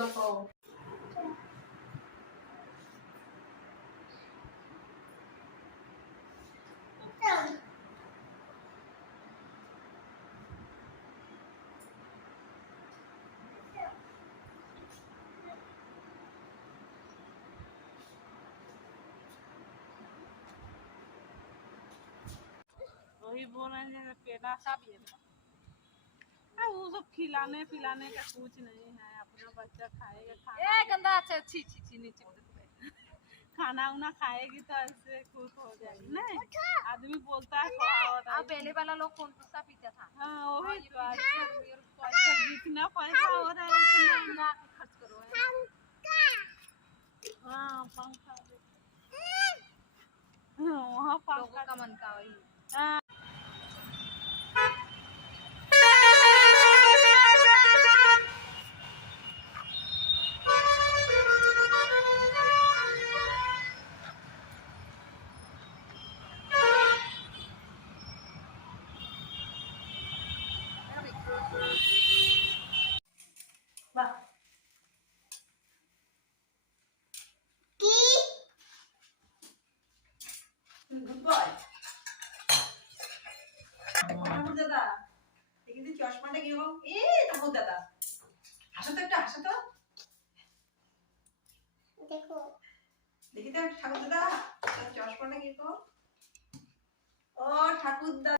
দেখো वही बोल रहे हैं पेड़ा सब ये वो सब खिलाने पिलाने का कुछ नहीं है, अपना बच्चा खाएगा खाना गंदा अच्छा छी छी छी नीचे खाना उना खाएगी तो ऐसे खुश हो जाएगी। नहीं आदमी बोलता है अब पहले वाला लोग कौन सा पीता था। हाँ वही तो आजकल जितना पैसा हो रहा है उतना खर्च करो। हाँ पंखा वहाँ पंखा का मन का वही हाँ চশমাটা কিরকম ঠাকুর দাদা হাসো তো একটা হাসো তো দেখো দেখি তো ঠাকুর দাদা চশমাটা কিরকম ও ঠাকুর দাদা।